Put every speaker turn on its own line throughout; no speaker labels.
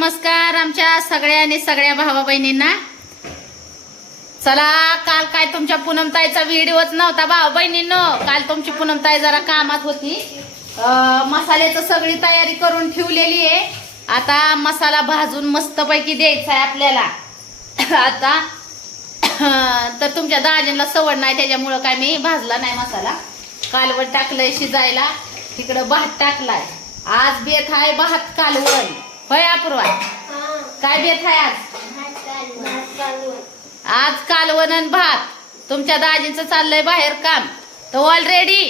नमस्कार आमच्या सगळ्या आणि सगळ्या भावा बहिणींना. चला काल काय तुमच्या पूनमताईचा व्हिडिओच नव्हता भावा बहिणींनो. काल तुमची पूनमताई जरा कामात होती. मसाल्याचं सगळी तयारी करून ठेवलेली आहे. आता मसाला भाजून मस्तपैकी द्यायचा आहे आपल्याला. आता तर तुमच्या दाजींना सवड नाही त्याच्यामुळं काय मी भाजला नाही मसाला. कालवण टाकलंय शिजायला. तिकडं भात टाकलाय. आज बेत आहे भात कालवण. होय अपूर्वा? काय बेत आहे आज? आज कालवणन भात. तुमच्या दाजींचं चाललंय बाहेर काम. तर ऑलरेडी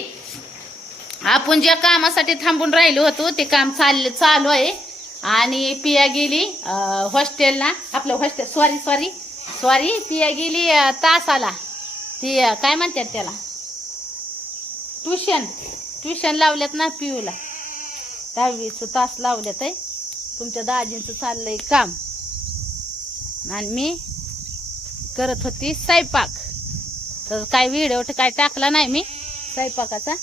आपण ज्या कामासाठी थांबून राहिलो होतो ते काम चाललं चालू आहे. आणि पिया गेली हॉस्टेलला आपलं हॉस्टेल सॉरी सॉरी सॉरी पिया गेली तासाला. ती काय म्हणतात त्याला? ट्युशन ट्युशन लावल्यात ना पियूला. दहावीचं तास लावल्यात आहे तुमच्या दाजींचं चाललंय काम. आणि मी करत होती स्वयंपाक. तर काय व्हिडिओ काय टाकला नाही मी स्वयंपाकाचा.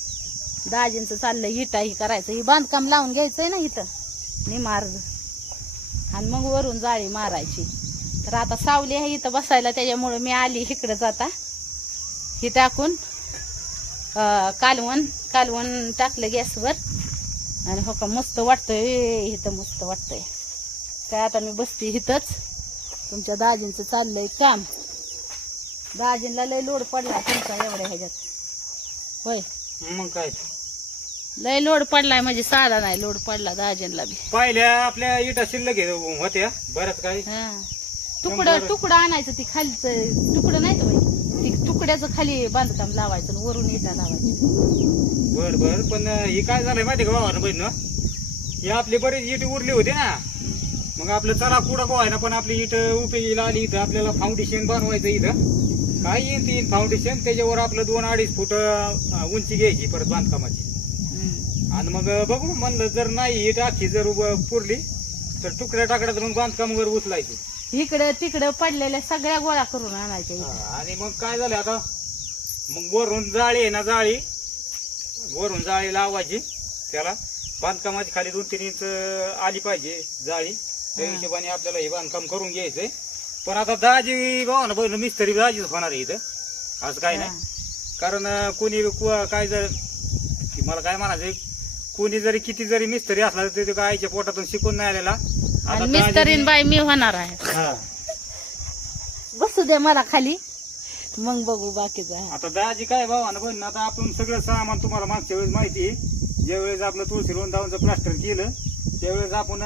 दाजींचं चाललंय हिटा ही करायचं. ही बांधकाम लावून घ्यायचंय ना इथं. मी निमार्ग आणि मग वरून जाळी मारायची. तर आता सावली आहे इथं बसायला त्याच्यामुळं मी आली इकडं जाता. ही टाकून कालवण कालवण टाकलं गॅसवर. आणि हो का मस्त वाटतंय. इथं मस्त वाटतंय. काय आता मी बसते इथंच. तुमच्या दाजींचं चाललंय काम. दाजींना लय लोड पडला तुमचा एवढ्या ह्याच्यात. होय.
मग काय?
लय लोड पडलाय म्हणजे साधा नाही लोड पडला दाजींला बी.
पहिल्या आपल्या इटा शिल्लक होत्या बऱ्याच काही
हा. तुकडं तुकडं आणायचं ती खालीच तुकडं नाही ती तुकड्याचं खाली बांधकाम लावायचं आणि वरून इटा लावायची.
बर बर पण ही काय झालंय माहिती का भावानं बहिण? ही आपली बरीच इट उरली होती ना. मग आपलं चला कुठं गोवाय ना पण आपली इट उपयोगीला आली इथं. आपल्याला फाउंडेशन बनवायचं इथं. काय येईल ती फाउंडेशन त्याच्यावर आपलं दोन अडीच फूट अं, उंची घ्यायची परत बांधकामाची.
हम्म.
आणि मग बघू म्हणलं जर नाही इट आखी जर उभं पुरली तर तुकड्या टाकड्यात मग बांधकामावर उचलायचं.
इकडं तिकडं पडलेल्या सगळ्या गोळा करून आणायच्या इथं.
आणि मग काय झालं आता? मग वरून जाळी आहे ना जाळी? वरून जाळी लावायची. त्याला बांधकामाची खाली दोन तीन इंच आली पाहिजे जाळी. त्या
हा.
हिशोबाने आपल्याला हे बांधकाम करून घ्यायचंय. पण आता दाजी भाऊ ना बहिण मिस्त्री दाजीच होणार आहे इथं. असं काय नाही.
हा.
कारण अं, कोणी कु- काय जर की मला काय म्हणायचंय कोणी जरी किती जरी मिस्त्री असला तरी ते आईच्या पोटातून शिकून नाही आलेला. आता
आणि
दाजी-
मिस्तरीन बाई मी होणार आहे.
हा.
बसू दे मला खाली. मग बघू बाकीचं
आता दाजी काय भावानं पण आता आपण सगळं सामान तुम्हाला मागच्या वेळेस माहिती आहे. ज्यावेळेस आपलं तुळशी रोंदावांचं प्लास्टर केलं त्यावेळेस आपण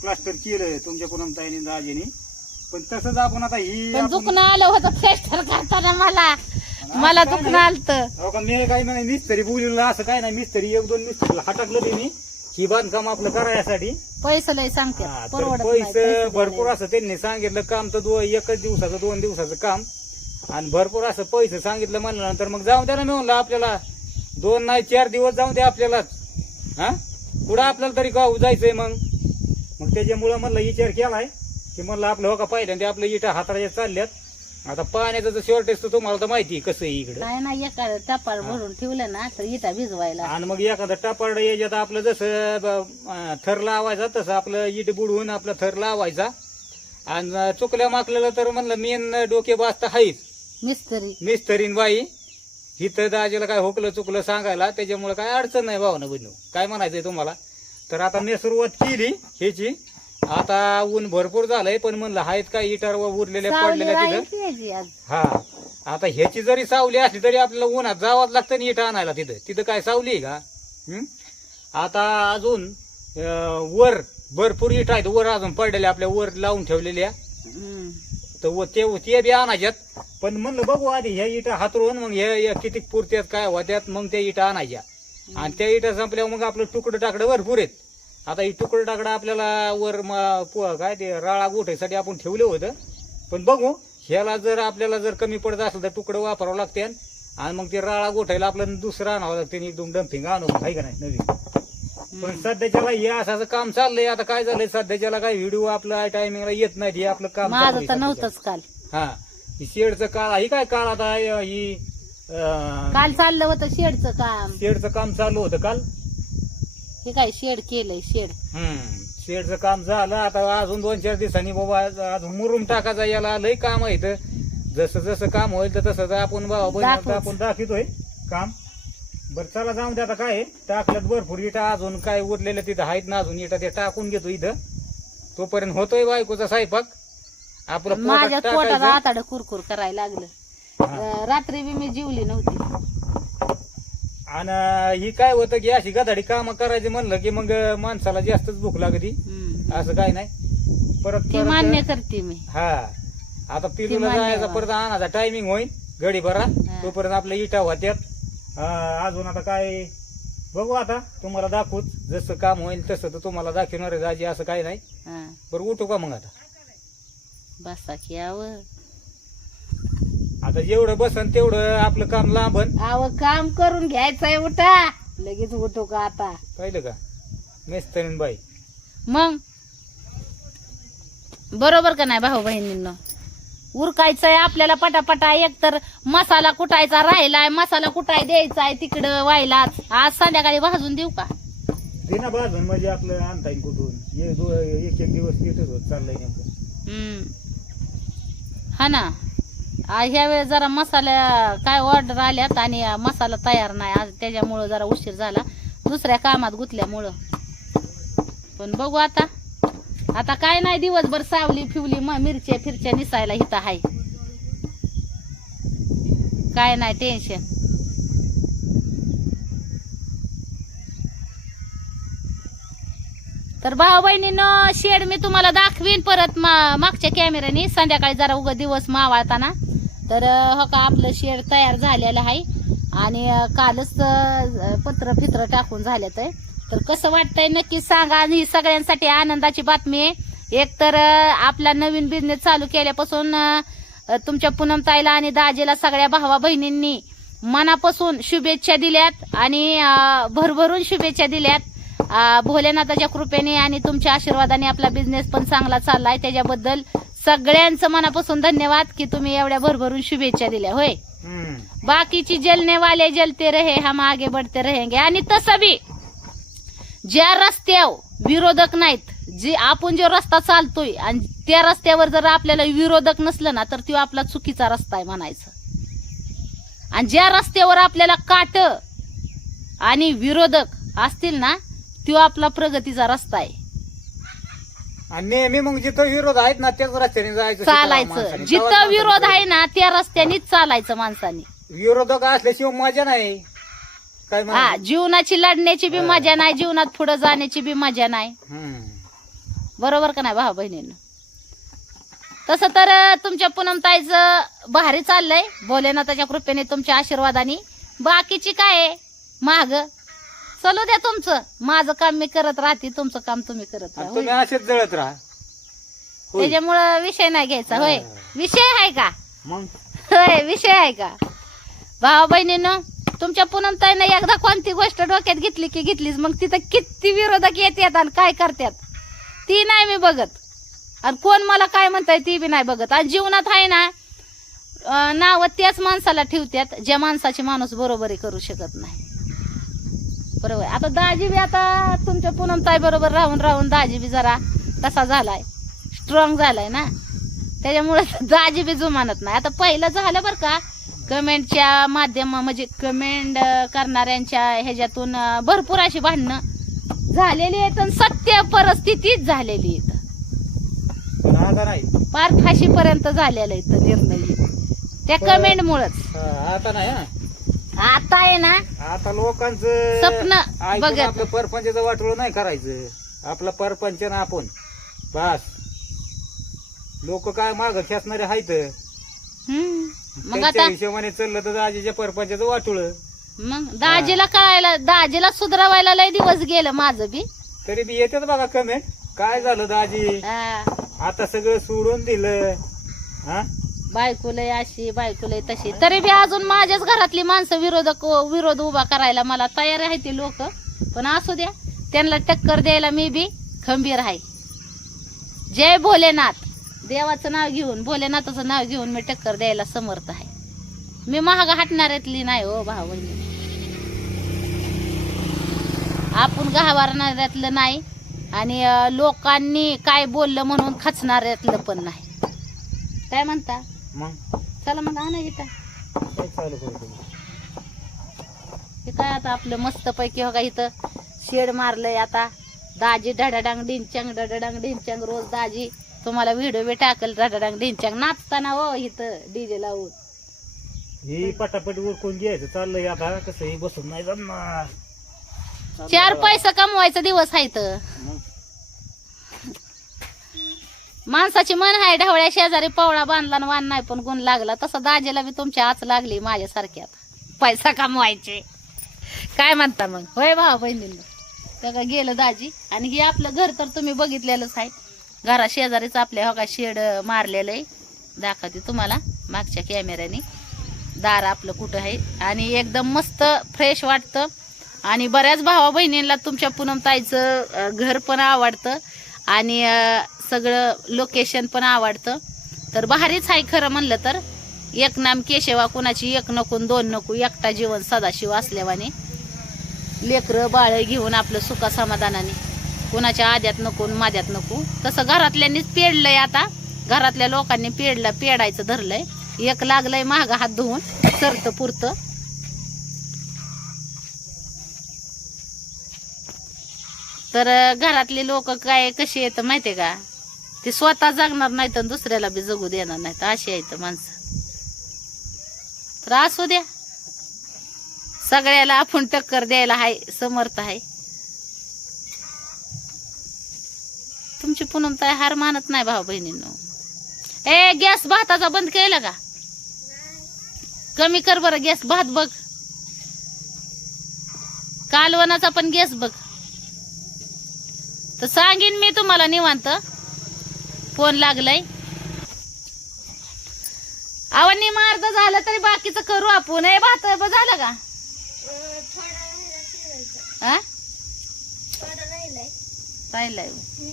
प्लास्टर केलं तुमच्या पुनमताईने दाजीने. पण तसंच आपण आता ही
पण
आपण-
दुखणं आलं होतं फ्रेस्टर करताना मला. मला
काय
दुखणं आलत.
अहो का मी काही नाही मिस्त्री बोललेलं असं काय नाही मिस्त्री एक दोन मिस्त्रीला हटकलं ते मी. ही बांधकाम आपलं करायसाठी?
पैसे लय सांगते.
तर
परवडत नाही,
पैसे
पैसे
भरपूर
द्यायला.
असं त्यांनी सांगितलं काम तर दो एकच दिवसाचं दोन दिवसाचं काम. आणि भरपूर असं पैसे सांगितलं म्हणल्यानंतर मग जाऊ द्या ना मी म्हणलं आपल्याला दोन नाही चार दिवस जाऊ द्या आपल्याला. हा? पुढं आपल्याला तरी गाव जायचंय मग. मग त्याच्यामुळं म्हणलं विचार केलाय की म्हणलं आपलं हो का पहिल्यांदा आपलं इटा हाताळ्या चालल्यात. आता पाण्याचं तर शॉर्टेज तर तुम्हाला तर माहिती आहे कसं आहे इकडं.
नाही एका टपाल भरून ठेवलं ना तर इटा भिजवायला.
आणि मग एखादं टापाड याच्यात आपलं जसं ब- अं, थर लावायचा तसं आपलं इट बुडवून आपला थर लावायचा. आणि चुकल्या माकलेलं तर म्हणलं मेन डोके बाजता आहेच
मिस्त्री.
मिस्तरीन बाई हिथं दाजीला काय होकलं चुकलं सांगायला त्याच्यामुळे काय अडचण नाही भावना बनू काय म्हणायचंय तुम्हाला? तर आता मी सुरुवात केली ह्याची. आता ऊन भरपूर झालंय पण म्हणलं आहेत काय इटार उरलेल्या
सावली
पडलेल्या तिथं? हा. आता ह्याची जरी सावली असली तरी आपल्याला उन्हात जावंच लागतं ना इटा आणायला तिथं. तिथं काय सावली आहे का? हं? आता अजून अं, वर भरपूर इटा आहेत. वर अजून पडलेल्या आपल्या वर लावून ठेवलेल्या. तर व ते ते बी आणायच्यात. पण म्हणलं बघू आधी ह्या इटा हातरून मग ह्या ह्या किती पुरत्यात काय होत्यात मग त्या इटा आणायच्या. आणि त्या इटा संपल्यावर मग आपलं तुकडं टाकडं भरपूर आहेत. आता ही तुकडं टाकडं आपल्याला वर म- पु- काय ते राळा गोठ्यासाठी आपण ठेवलं होतं. पण बघू ह्याला जर आपल्याला जर कमी पडत असलं तर तुकडं वापरावं लागते आणि मग ते राळा गोठायला आपल्याला दुसरं आणावं लागते एकदम डम्पिंग आणू आहे का नाही नवीन. पण सध्याच्याला हे असं काम चाललंय. आता काय झालंय सध्याच्याला काय व्हिडिओ आपलं टायमिंगला येत नाही हे आपलं काम
माझं तर. नव्हतंच काल.
हा. ही शेडचं काळ ही काय काळ आता? आहे, ही अं,
काल चाललं होतं शेडचं काम.
शेडचं काम चालू होतं काल.
हे काय शेड केलंय शेड.
हम्म शेडचं काम झालं आता अजून दोन चार दिवसांनी बाबा अजून मुरुम टाकायचा याला लय काम आहे इथं. जसं जसं काम होईल तर तसं तर आपण बाबा
दाखवूच.
आपण दाखवतोय काम. बरं चला जाऊन दे आता काय आहे, टाकल्यात भरपूर इटा अजून काय उरलेलं तिथं आहेत ना अजून इटा ते टाकून घेतो इथं. तोपर्यंत होतोय बायकोचा स्वयंपाक. आपलं पोटात
माझ्या पोटात
टाकायचं.
आताड कुरकुर करायला लागलं.
हा.
अं, रात्री बी मी जीवली नव्हती.
आणि ही काय होतं की अशी गधाडी काम करायची म्हणलं की मग माणसाला जास्तच भूक लागती.
हम्म.
असं काय नाही. परत
ती
परत-
मान्य करते मी.
हा. आता पिलूला
मान्य
जायचा. परत आणायचा टायमिंग होईल गडी भरा
हा.
तोपर्यंत आपल्या इटा होत्यात. अजून आता काय बघू आता. तुम्हाला दाखवूच. जसं काम होईल तसं तर तुम्हाला दाखवणार आहे. असं काय नाही.
हा.
बरं उठू का मग आता?
बसा की आव
आता जेवढं बसन तेवढं आपलं काम लांबन.
आव काम करून घ्यायचंय उठा. लगेच उठू का आता?
पाहिलं का? मेस्तरीन बाई.
मग? बरोबर का नाही भाऊ बहिणींनो? उरकायचंय आपल्याला पटापटा एक तर मसाला कुटायचा राहिलाय मसाला कुटाय द्यायचाय तिकडं व्हायलाच आज संध्याकाळी भाजून देऊ का?
दिना बाजून म्हणजे आपलं आणता येईल कुठून? एक दो- एक एक दिवस तिथेच होत चाललंय नेमकं.
हम्म. हा ना. ह्या वेळेस जरा मसाल्या काय ऑर्डर आल्यात आणि मसाला तयार नाही. आज त्याच्यामुळं जरा उशीर झाला. दुसऱ्या कामात गुतल्यामुळं. पण बघू आता. आता काय नाही दिवसभर सावली फिवली मग मिरच्या फिरच्या निसायला इथं हाय. काय नाही टेन्शन तर भाऊ बहिणीनं शेड मी तुम्हाला दाखवीन परत मागच्या कॅमेऱ्याने संध्याकाळी जरा उगा दिवस मावाळताना. तर अं, हो का आपलं शेड तयार झालेलं आहे. आणि कालच पत्र फित्र टाकून झाल्यात आहे. तर कसं वाटतंय नक्की सांगा. आणि ही सगळ्यांसाठी आनंदाची बातमी आहे. एक तर आपला नवीन बिझनेस चालू केल्यापासून तुमच्या अं, तुमच्या पूनमताईला आणि दाजेला सगळ्या भावा बहिणींनी मनापासून शुभेच्छा दिल्यात. आणि भरभरून शुभेच्छा दिल्यात. भोलेनाथाच्या कृपेने आणि तुमच्या आशीर्वादाने आपला बिझनेस पण चांगला चाललाय. त्याच्याबद्दल सगळ्यांचं मनापासून धन्यवाद की तुम्ही एवढ्या भरभरून शुभेच्छा दिल्या होय. बाकीची जलने वाले जलते रहे हम आगे बढ़ते रहेंगे. आणि तसं बी ज्या रस्त्यावर विरोधक नाहीत जे आपण जो रस्ता चालतोय आणि त्या रस्त्यावर जर आपल्याला विरोधक नसलं ना तर तो आपला चुकीचा रस्ता आहे म्हणायचं. आणि ज्या रस्त्यावर आपल्याला काट आणि विरोधक असतील ना तो आपला प्रगतीचा रस्ता आहे.
आणि नेहमी मग जिथं विरोध आहेत ना त्याच रस्त्याने जायचं
चालायचं.
माणसाने.
जिथं विरोध आहे ना त्या रस्त्यानेच चालायचं माणसाने.
विरोधक असल्याशिवाय मजा नाही. काय
हा? जीवनाची लढण्याची बी. मजा नाही जीवनात पुढे जाण्याची बी मजा नाही. बरोबर का नाही भाऊ बहिणीनं? तसं तर अं, तुमच्या पूनमताईचं भारी चाललंय. भोलेनाथाच्या कृपेने तुमच्या आशीर्वादाने. बाकीची काय आहे? महाग चलू द्या तुमचं. माझं काम मी करत राहते तुमचं काम तुम्ही करत
आणि
राहा
तुम्ही. असेच जळत राहा. होय.
त्याच्यामुळं विषय नाही घ्यायचा होय.
हा.
विषय आहे का?
मग?
होय विषय आहे का? भाऊ बहिणीनं तुमच्या पूनमताईनं एकदा कोणती गोष्ट डोक्यात घेतली की घेतलीच मग तिथं किती विरोधक येतात आणि काय करतात? ती नाही मी बघत. आणि कोण मला काय म्हणताय ती बी नाही बघत. आणि जीवनात आहे ना अं, नावं त्याच माणसाला ठेवतात ज्या माणसाची माणूस बरोबरी करू शकत नाही. बरोबर. आता दाजी बी आता तुमच्या पूनमताई बरोबर राहून राहून दाजी बी जरा तसा झालाय. स्ट्रॉंग झालाय ना? त्याच्यामुळे दाजी बी जुमानत नाही. आता पहिलं झालं बरं का कमेंटच्या माध्यम म्हणजे कमेंट करणाऱ्यांच्या ह्याच्यातून भरपूर अशी भांडणं झालेली आहेत आणि सत्य परिस्थितीच झालेली आहेत. पार फाशीपर्यंत झालेलं आहे निर्णय. त्या
बरं.
कमेंट मुळच
हा, आता नाही
आता आहे ना
आता लोकांचं
स्वप्न
ऐकून
बघत.
आपलं परपंचाचं वाटोळ नाही करायचं. आपलं परपंच ना आपण. बस. लोक काय माग खेचणारे आहेत.
हम्म. मग
त्यांच्या
आता
हिशोबाने चाललं तर आजीच्या परपंचाचं वाटोळ.
मग दाजीला कळायला दाजीला सुधरवायला लय दिवस गेलं माझं बी.
तरी बी येतात बघा कमेंट काय झालं दाजी?
हा.
आता सगळं सोडून दिलं. हा?
बायकुलय अशी बायकुलय तशी. तरी बी अजून माझ्याच घरातली माणसं विरोधक विरोध उभा करायला मला तयार आहे ते लोक. पण असू द्या त्यांना टक्कर द्यायला मी बी खंबीर आहे. जय भोलेनाथ. देवाचं नाव घेऊन भोलेनाथाचं नाव घेऊन मी टक्कर द्यायला समर्थ आहे. मी महाग हटणाऱ्यातली नाही हो भाऊ बहिणी. आपण गहावारणाऱ्यातलं नाही आणि लोकांनी काय बोललं म्हणून खचणाऱ्यातलं पण नाही. काय म्हणता?
मग?
चला मग आणा इथं.
काय चालू करू तुम्ही?
हे काय आता आपलं मस्त पैकी हो का इथं? शेड मारलंय आता. दाजी डडाडांग डिंचांग डडाडांग डिंचांग रोज दाजी. तुम्हाला व्हिडिओ बी टाकल डडाडांग डिंचांग नाचताना हो इथं डीजे लावून.
ही पटापट उरकून घ्यायचं. चाललंय आता कसं हे बसून नाही जमणार.
चार पैसा कमवायचा दिवस आहे
मग?
माणसाची मन आहे ढवळ्या शेजारी पवळा बांधला आणि वान नाही पण गुण लागला. तसं दाजीला बी तुमची आच लागली माझ्यासारख्या पैसा कमवायचे. काय म्हणता मग? होय भाऊ बहिणींना. त्या का गेलं दाजी आणि हे आपलं घर तर तुम्ही बघितलेलंच आहे. घरा शेजारीच आपल्या हो का शेड मारलेलं आहे. दाखवते तुम्हाला मागच्या कॅमेऱ्याने दार आपलं कुठं आहे. आणि एकदम मस्त फ्रेश वाटतं. आणि बऱ्याच भावा बहिणींना तुमच्या पुनम ताईचं घर पण आवडतं. आणि सगळं लोकेशन पण आवडतं. तर भारीच आहे खरं म्हणलं तर. एक नाम केशवा कुणाची एक नको दोन नको एकटा जीवन सदाशिव असल्यावाने. लेकरं बाळ घेऊन आपलं सुखा समाधानाने कुणाच्या आद्यात नको माद्यात नको. तसं घरातल्यांनीच पेडलंय आता. घरातल्या लोकांनी पेडलं पेडायचं धरलंय. एक लागलंय महाग हात धुवून सरतं पुरतं. तर घरातले लोक काय कशी येतं माहितीये का? ते स्वतः जगणार नाही तर दुसऱ्याला बी जगू देणार नाही तर अशी आहेत माणसं. तर असू द्या. सगळ्याला आपण टक्कर द्यायला हाय समर्थ आहे तुमची पूनम हार मानत नाही भाऊ बहिणींनो. ए गॅस भाताचा बंद केला का? कमी कर बरं गॅस भात बघ. कालवनाचा पण गॅस बघ. तर सांगेन मी तुम्हाला निवांत. फोन लागलाय. आवानी मार्ग झालं तरी बाकीचं करू आपण. हे भात झालं का? राहिलाय.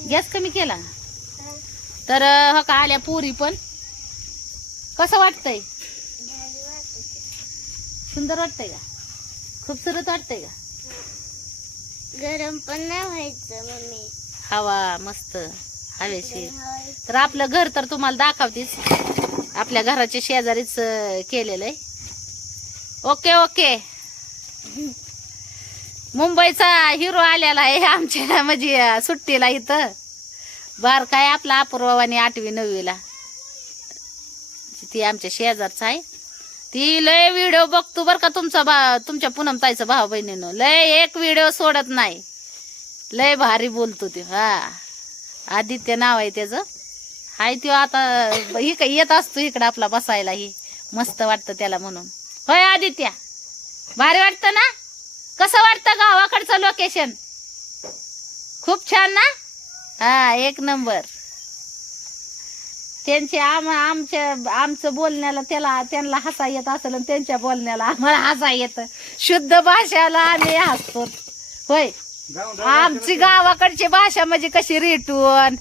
गॅस कमी केला? तर हो का आल्या पुरी पण. कसं वाटतंय? सुंदर वाटतंय का? खूपसूरत वाटतंय का?
गरम पण नाही व्हायचं मम्मी.
हवा मस्त हवेशीर. तर आपलं घर तर तुम्हाला दाखवतीच. आपल्या घराच्या शेजारीच केलेलं आहे. Okay okay. मुंबईचा हिरो आलेला आहे आमच्या म्हणजे सुट्टीला इथं. बार काय आपला अपूर्वानी आठवी नववीला. ती आमच्या शेजारचा आहे. ती लय व्हिडिओ बघतो बर का तुमचा बा तुमच्या पूनमताईचा भाऊ बहिणीनं. लय एक व्हिडिओ सोडत नाही. लय भारी बोलतो ते हा. आदित्य नाव आहे त्याचं. हाय तो आता ही काही येत असतो इकडं आपला बसायला ही. मस्त वाटतं त्याला म्हणून. होय आदित्य. भारी वाटतं ना? कसं वाटतं गावाकडचं लोकेशन खूप छान ना? हा एक नंबर. त्यांचे आम आमच्या आमचं बोलण्याला त्याला त्यांना हसा येत असेल आणि त्यांच्या बोलण्याला आम्हाला हसा येत. शुद्ध भाषाला आम्ही हसतो. होय. आमची गावाकडची भाषा म्हणजे कशी रिटून?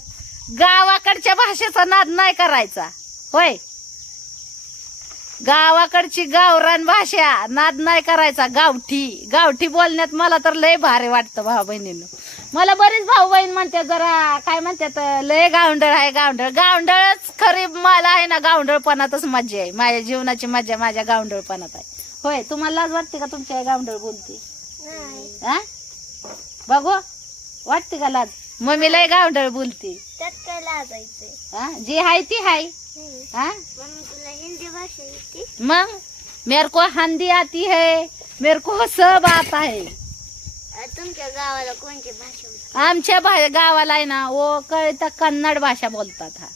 गावाकडच्या भाषेचा नाद नाही करायचा. होय. गावाकडची गावरान भाषा नाद नाही करायचा. गावठी गावठी बोलण्यात मला तर लय भारी वाटतं भाऊ बहिणीनं. मला बरेच भाऊ बहीण म्हणतात जरा काय म्हणतात लय गावंडळ आहे गावंडळ गावंडळच खरी मला आहे ना गावंडळपणातच मजा आहे. माझ्या जीवनाची मजा माझ्या गावंडळपणात आहे. होय तुम्हाला लाज वाटते का तुमच्या आई गावंडळ बोलते?
नाही.
हा? बघू वाटते का लाज? मम्मी लय गावंडळ बोलते.
त्यात काय
हा? जी हाय ती हाय. हा?
तुला हिंदी भाषा येते?
मग? मेरे को हिंदी आती है मेरे को सब आता है.
अ, तुमच्या गावाला कोणती भाषा
आमच्या भा- गावाला आहे ना ओ कळतं कन्नड भाषा बोलतात हा.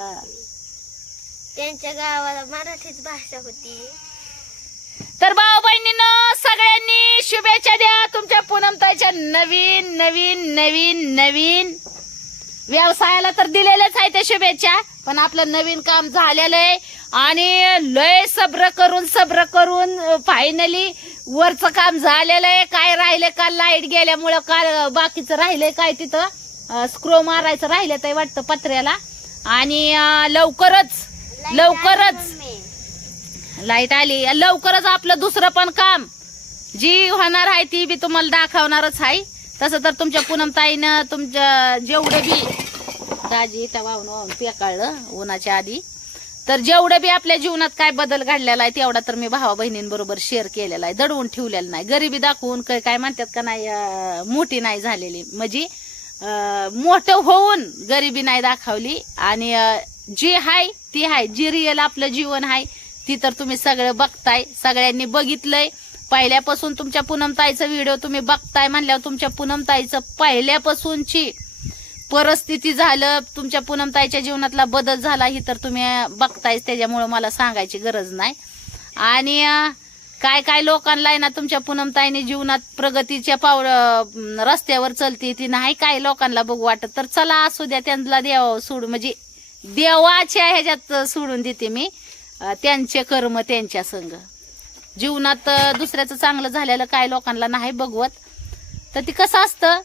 त्यांच्या गावाला मराठीच भाषा होती.
तर भाऊ बहिणीनं सगळ्यांनी शुभेच्छा द्या तुमच्या पूनमताईच्या नवीन नवीन नवीन नवीन. व्यवसायाला तर दिलेलेच आहे ते शुभेच्छा पण आपलं नवीन काम झालेलं आहे. आणि लय सब्र करून सब्र करून फायनली वरचं काम झालेलं आहे. काय राहिले काल लाइट गेल्यामुळं काल बाकीचं राहिलंय काय तिथं? स्क्रो मारायचं राहिलं ते वाटतं पत्र्याला. आणि लवकरच लवकरच. लाइट आली. लवकरच आपलं दुसरं पण काम. जी होणार आहे ती बी तुम्हाला दाखवणारच आहे. तसं तर तुमच्या पूनमताईनं तुमच्या जेवढे बी दाजी त्या वाहून वाहून पेकाळलं उन्हाच्या आधी. तर जेवढं बी आपल्या जीवनात काय बदल घडलेला आहे तेवढा तर मी भावा बहिणींबरोबर शेअर केलेला आहे. दडवून ठेवलेला नाही. गरिबी दाखवून काय काय म्हणतात का नाही मोठी नाही झालेली. म्हणजे मोठं होऊन गरिबी नाही दाखवली. आणि जे जी हाय ती हाय. जी रिअल आपलं जीवन आहे ती तर तुम्ही सगळं बघताय. सगळ्यांनी बघितलंय. पहिल्यापासून तुमच्या पूनमताईचा व्हिडिओ तुम्ही बघताय म्हणल्यावर तुमच्या पूनमताईचं पहिल्यापासूनची परिस्थिती झालं तुमच्या पूनमताईच्या जीवनातला बदल झाला ही तर तुम्ही बघतायच. त्याच्यामुळं मला सांगायची गरज नाही. आणि काय काय लोकांना आहे ना तुमच्या पूनमताईने जीवनात प्रगतीच्या पाव रस्त्यावर चलती ती नाही काय लोकांना बघू वाटत. तर चला असू द्या त्यांना देवा सोडून म्हणजे देवाच्या ह्याच्यात सोडून देते मी त्यांचे कर्म त्यांच्या संग. जीवनात दुसऱ्याचं चांगलं झालेलं काय लोकांना नाही बघवत. तर ती कसं असतं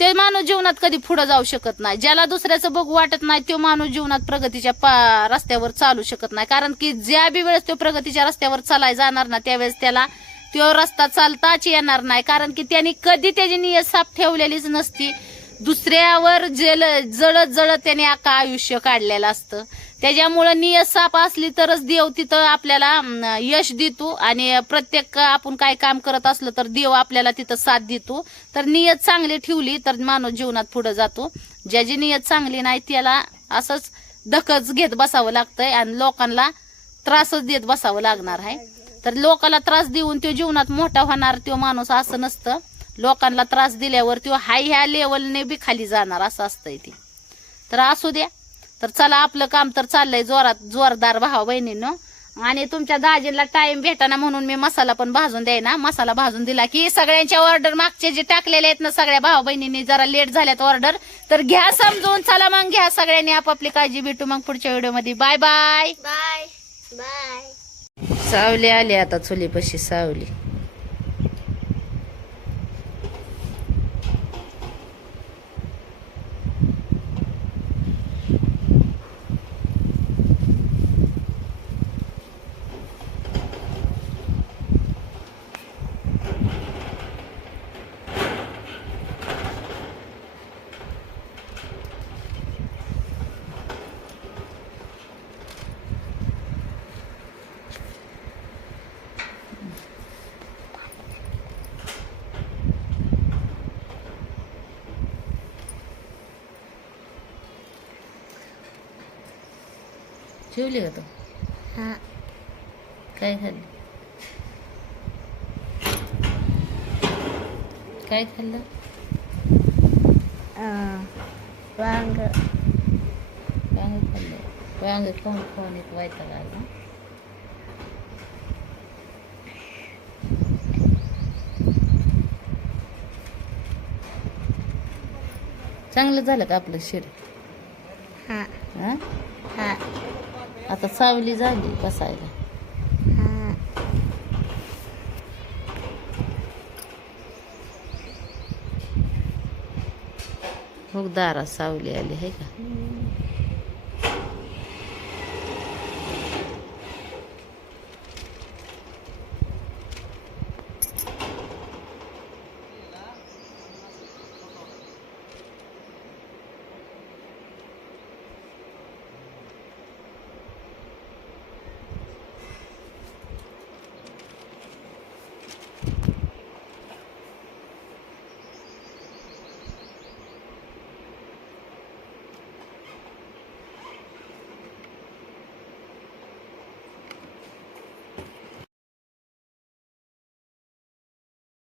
ते माणूस जीवनात कधी पुढे जाऊ शकत नाही. ज्याला दुसऱ्याचं बघू वाटत नाही तो माणूस जीवनात प्रगतीच्या पा रस्त्यावर चालू शकत नाही. कारण की ज्या बी वेळेस तो प्रगतीच्या रस्त्यावर चालाय जाणार ना त्यावेळेस त्याला तो रस्ता चालताच येणार नाही. कारण की त्यांनी कधी त्याची नियत साफ ठेवलेलीच नसती. दुसऱ्यावर जल जळत जळत त्याने आका आयुष्य काढलेलं असतं. त्याच्यामुळं नियत साफ असली तरच देव तिथं आपल्याला यश देतो. आणि प्रत्येक आपण काय काम करत असलं तर देव आपल्याला तिथं साथ देतो. तर नियत चांगली ठेवली तर माणूस जीवनात पुढे जातो. ज्याची नियत चांगली नाही त्याला असंच धकच घेत बसावं लागतंय आणि लोकांना त्रासच देत बसावं लागणार आहे. तर लोकांना त्रास देऊन तो जीवनात मोठा होणार तो माणूस असं नसतं. लोकांना त्रास दिल्यावर तो हाय ह्या लेवलने बी खाली जाणार असं असतंय ती. तर असू द्या. तर चला आपलं काम तर चाललंय जोरात जोरदार भावा बहिणीनं. आणि तुमच्या दाजीला टाइम भेटाना म्हणून मी मसाला पण भाजून द्यायना मसाला भाजून दिला की सगळ्यांच्या ऑर्डर मागचे जे टाकलेले आहेत ना सगळ्या भावा बहिणींनी जरा लेट झाल्यात ऑर्डर तर घ्या समजून चला मग घ्या सगळ्यांनी आपापली काळजी भेटू मग पुढच्या व्हिडिओमध्ये. बाय बाय
बाय बाय
सावली आली आता चुलीपाशी सावली. जेवली का तू?
हा.
काय खाल्लं? काय खाल्लं?
वांग.
वांग खाल्लं. वांग खाऊन खाऊन एक व्हायचं लागलं. चांगलं झालं का आपलं शरीर
हा?
आता सावली झाली बसायला
हा
मग दारात सावली आली आहे का
हम्म.